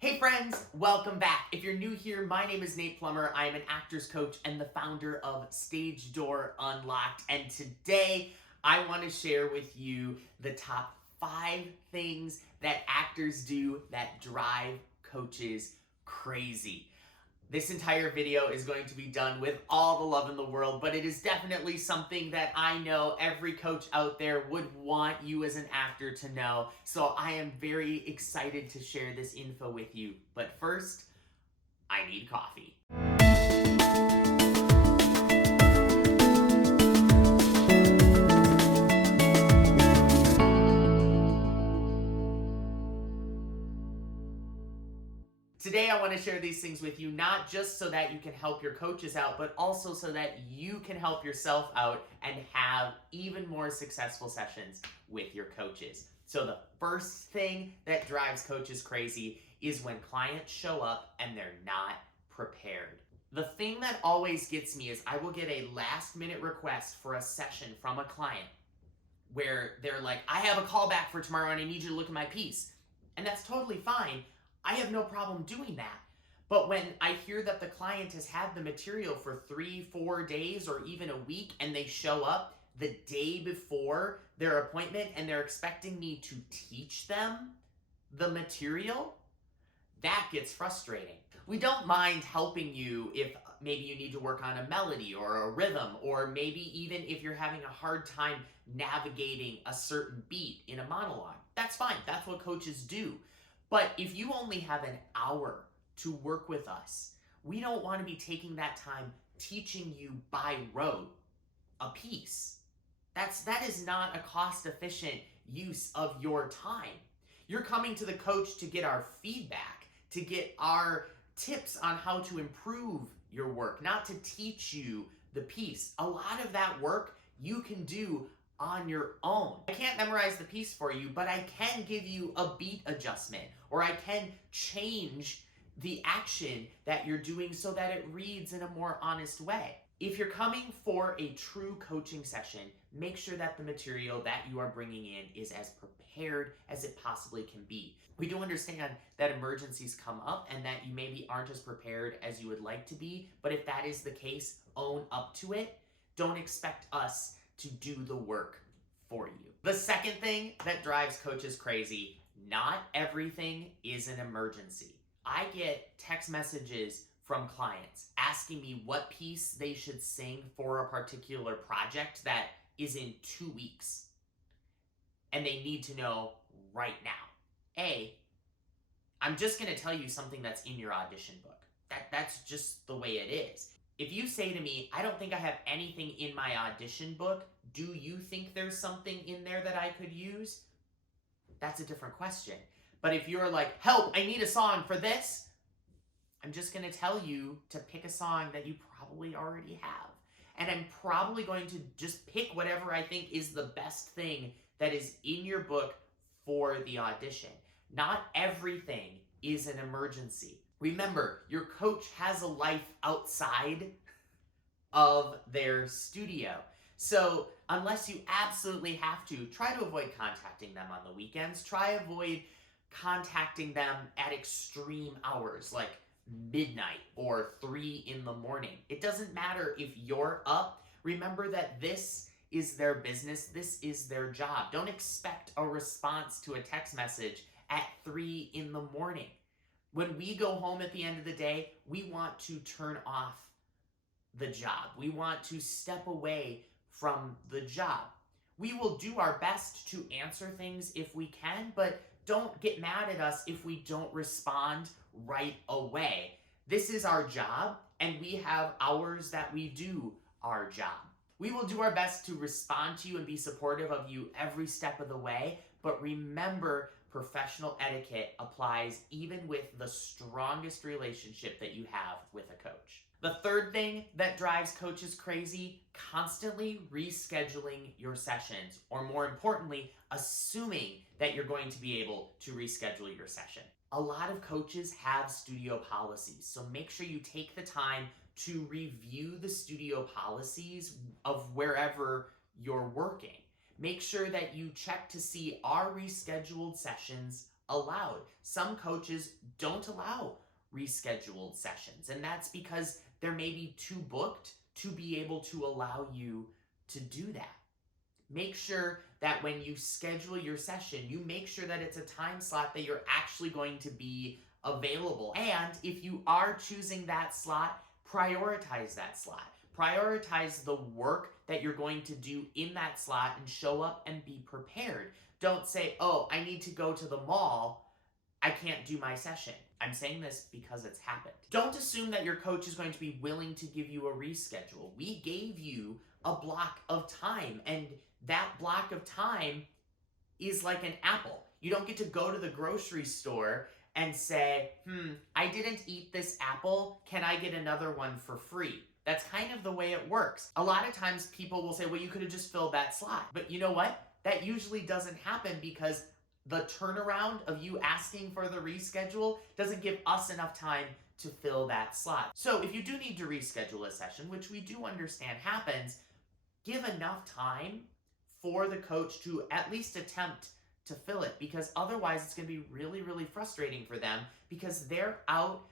Hey friends, welcome back. If you're new here, my name is Nate Plummer. I am an actor's coach and the founder of Stage Door Unlocked. And today I want to share with you the top 5 things that actors do that drive coaches crazy. This entire video is going to be done with all the love in the world, but it is definitely something that I know every coach out there would want you as an actor to know. So I am very excited to share this info with you. But first, I need coffee. Today, I want to share these things with you, not just so that you can help your coaches out, but also so that you can help yourself out and have even more successful sessions with your coaches. So the first thing that drives coaches crazy is when clients show up and they're not prepared. The thing that always gets me is I will get a last-minute request for a session from a client where they're like, I have a call back for tomorrow and I need you to look at my piece. And that's totally fine. I have no problem doing that. But when I hear that the client has had the material for 3-4 days or even a week and they show up the day before their appointment and they're expecting me to teach them the material, that gets frustrating. We don't mind helping you if maybe you need to work on a melody or a rhythm, or maybe even if you're having a hard time navigating a certain beat in a monologue. That's fine. That's what coaches do. But if you only have an hour to work with us, we don't want to be taking that time teaching you by rote a piece. That is not a cost-efficient use of your time. You're coming to the coach to get our feedback, to get our tips on how to improve your work, not to teach you the piece. A lot of that work you can do on your own. I can't memorize the piece for you, but I can give you a beat adjustment, or I can change the action that you're doing so that it reads in a more honest way. If you're coming for a true coaching session, make sure that the material that you are bringing in is as prepared as it possibly can be. We do understand that emergencies come up and that you maybe aren't as prepared as you would like to be, but if that is the case, own up to it. Don't expect us to do the work for you. The second thing that drives coaches crazy, not everything is an emergency. I get text messages from clients asking me what piece they should sing for a particular project that is in 2 weeks. And they need to know right now. I'm just gonna tell you something that's in your audition book. That's just the way it is. If you say to me, I don't think I have anything in my audition book, do you think there's something in there that I could use? That's a different question. But if you're like, help, I need a song for this, I'm just going to tell you to pick a song that you probably already have. And I'm probably going to just pick whatever I think is the best thing that is in your book for the audition. Not everything is an emergency. Remember, your coach has a life outside of their studio. So unless you absolutely have to, try to avoid contacting them on the weekends. Try avoid contacting them at extreme hours like midnight or 3 in the morning. It doesn't matter if you're up. Remember that this is their business. This is their job. Don't expect a response to a text message at 3 in the morning. When we go home at the end of the day, we want to turn off the job. We want to step away from the job. We will do our best to answer things if we can, but don't get mad at us if we don't respond right away. This is our job, and we have hours that we do our job. We will do our best to respond to you and be supportive of you every step of the way, but remember, professional etiquette applies even with the strongest relationship that you have with a coach. The third thing that drives coaches crazy, constantly rescheduling your sessions, or more importantly, assuming that you're going to be able to reschedule your session. A lot of coaches have studio policies, so make sure you take the time to review the studio policies of wherever you're working. Make sure that you check to see, are rescheduled sessions allowed. Some coaches don't allow rescheduled sessions, and that's because they're maybe too booked to be able to allow you to do that. Make sure that when you schedule your session, you make sure that it's a time slot that you're actually going to be available. And if you are choosing that slot, prioritize that slot. Prioritize the work that you're going to do in that slot and show up and be prepared. Don't say, oh, I need to go to the mall, I can't do my session. I'm saying this because it's happened. Don't assume that your coach is going to be willing to give you a reschedule. We gave you a block of time, and that block of time is like an apple. You don't get to go to the grocery store and say, I didn't eat this apple. Can I get another one for free? That's kind of the way it works. A lot of times people will say, well, you could have just filled that slot. But you know what? That usually doesn't happen because the turnaround of you asking for the reschedule doesn't give us enough time to fill that slot. So if you do need to reschedule a session, which we do understand happens, give enough time for the coach to at least attempt to fill it, because otherwise it's going to be really, really frustrating for them because they're out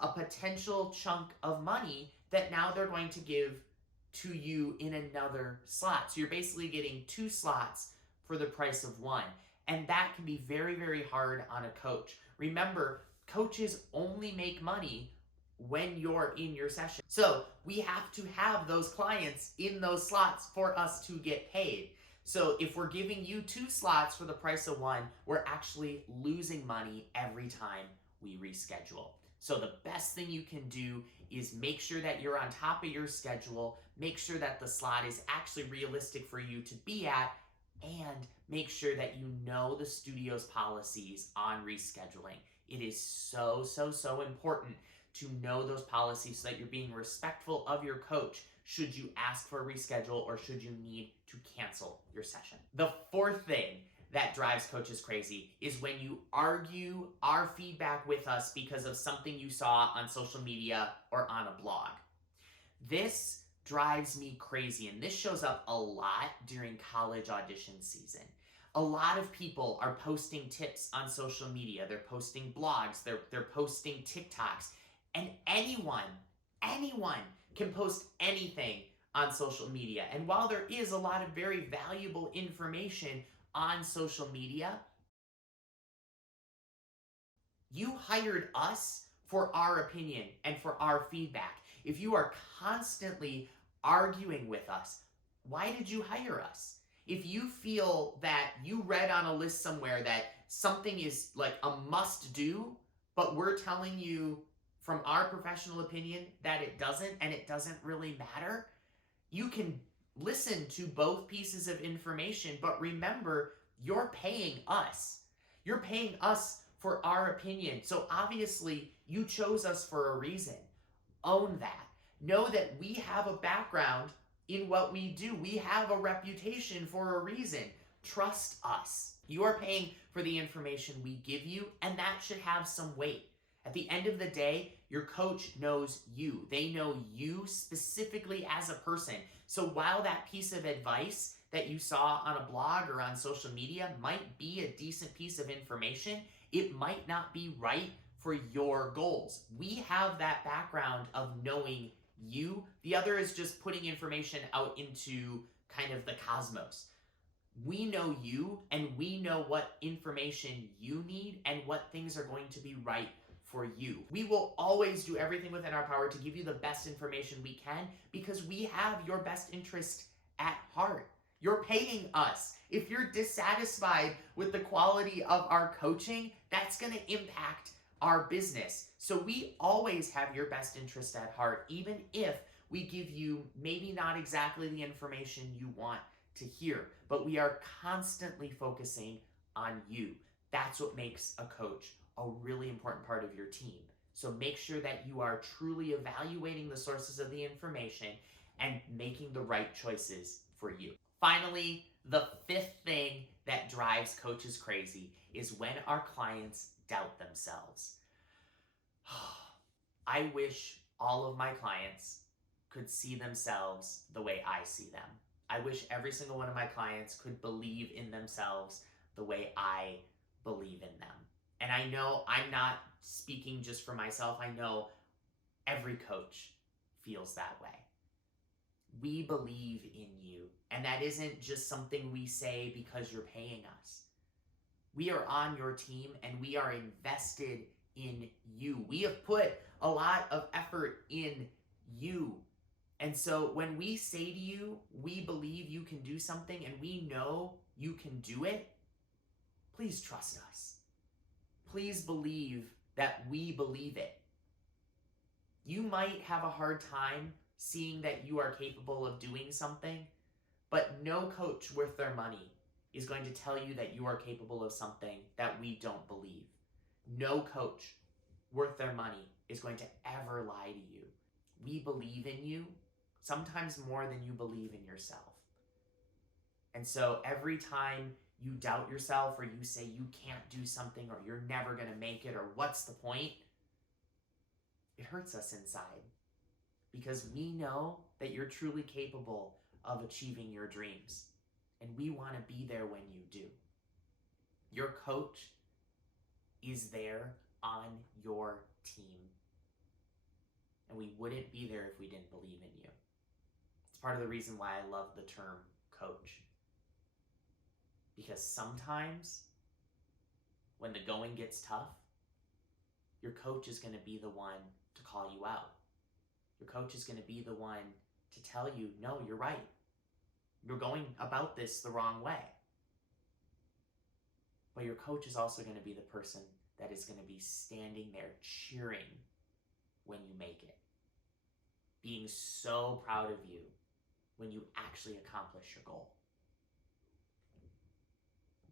a potential chunk of money that now they're going to give to you in another slot. So you're basically getting 2 slots for the price of 1. And that can be very, very hard on a coach. Remember, coaches only make money when you're in your session. So we have to have those clients in those slots for us to get paid. So if we're giving you 2 slots for the price of 1, we're actually losing money every time we reschedule. So the best thing you can do is make sure that you're on top of your schedule, make sure that the slot is actually realistic for you to be at, and make sure that you know the studio's policies on rescheduling. It is so, so, so important to know those policies so that you're being respectful of your coach should you ask for a reschedule or should you need to cancel your session. The 4th thing that drives coaches crazy is when you argue our feedback with us because of something you saw on social media or on a blog. This drives me crazy, and this shows up a lot during college audition season. A lot of people are posting tips on social media. They're posting blogs, they're posting TikToks, and anyone can post anything on social media. And while there is a lot of very valuable information on social media, you hired us for our opinion and for our feedback. If you are constantly arguing with us, why did you hire us? If you feel that you read on a list somewhere that something is like a must do, but we're telling you from our professional opinion that it doesn't, and it doesn't really matter, you can listen to both pieces of information, but remember, you're paying us. You're paying us for our opinion. So obviously, you chose us for a reason. Own that. Know that we have a background in what we do. We have a reputation for a reason. Trust us. You are paying for the information we give you, and that should have some weight. At the end of the day, your coach knows you. They know you specifically as a person. So while that piece of advice that you saw on a blog or on social media might be a decent piece of information, it might not be right for your goals. We have that background of knowing you. The other is just putting information out into kind of the cosmos. We know you, and we know what information you need and what things are going to be right for you. We will always do everything within our power to give you the best information we can because we have your best interest at heart. You're paying us. If you're dissatisfied with the quality of our coaching, that's going to impact our business. So we always have your best interest at heart, even if we give you maybe not exactly the information you want to hear, but we are constantly focusing on you. That's what makes a coach a really important part of your team. So make sure that you are truly evaluating the sources of the information and making the right choices for you. Finally, the 5th thing that drives coaches crazy is when our clients doubt themselves. I wish all of my clients could see themselves the way I see them. I wish every single one of my clients could believe in themselves the way I believe in them. And I know I'm not speaking just for myself. I know every coach feels that way. We believe in you. And that isn't just something we say because you're paying us. We are on your team and we are invested in you. We have put a lot of effort in you. And so when we say to you, we believe you can do something and we know you can do it, please trust us. Please believe that we believe it. You might have a hard time seeing that you are capable of doing something, but no coach worth their money is going to tell you that you are capable of something that we don't believe. No coach worth their money is going to ever lie to you. We believe in you, sometimes more than you believe in yourself. And so every time you doubt yourself or you say you can't do something or you're never going to make it or what's the point, it hurts us inside because we know that you're truly capable of achieving your dreams. And we want to be there when you do. Your coach is there on your team. And we wouldn't be there if we didn't believe in you. It's part of the reason why I love the term coach. Because sometimes when the going gets tough, your coach is going to be the one to call you out. Your coach is going to be the one to tell you, no, you're right. You're going about this the wrong way. But your coach is also going to be the person that is going to be standing there cheering when you make it. Being so proud of you when you actually accomplish your goal.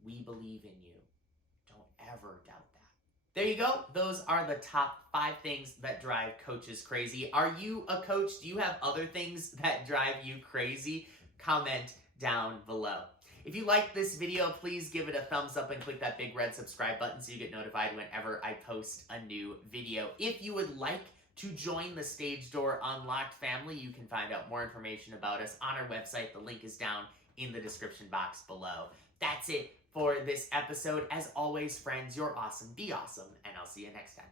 We believe in you. Don't ever doubt that. There you go. Those are the top 5 things that drive coaches crazy. Are you a coach? Do you have other things that drive you crazy? Comment down below. If you like this video, please give it a thumbs up and click that big red subscribe button so you get notified whenever I post a new video. If you would like to join the Stage Door Unlocked family, you can find out more information about us on our website. The link is down in the description box below. That's it for this episode. As always, friends, you're awesome. Be awesome, and I'll see you next time.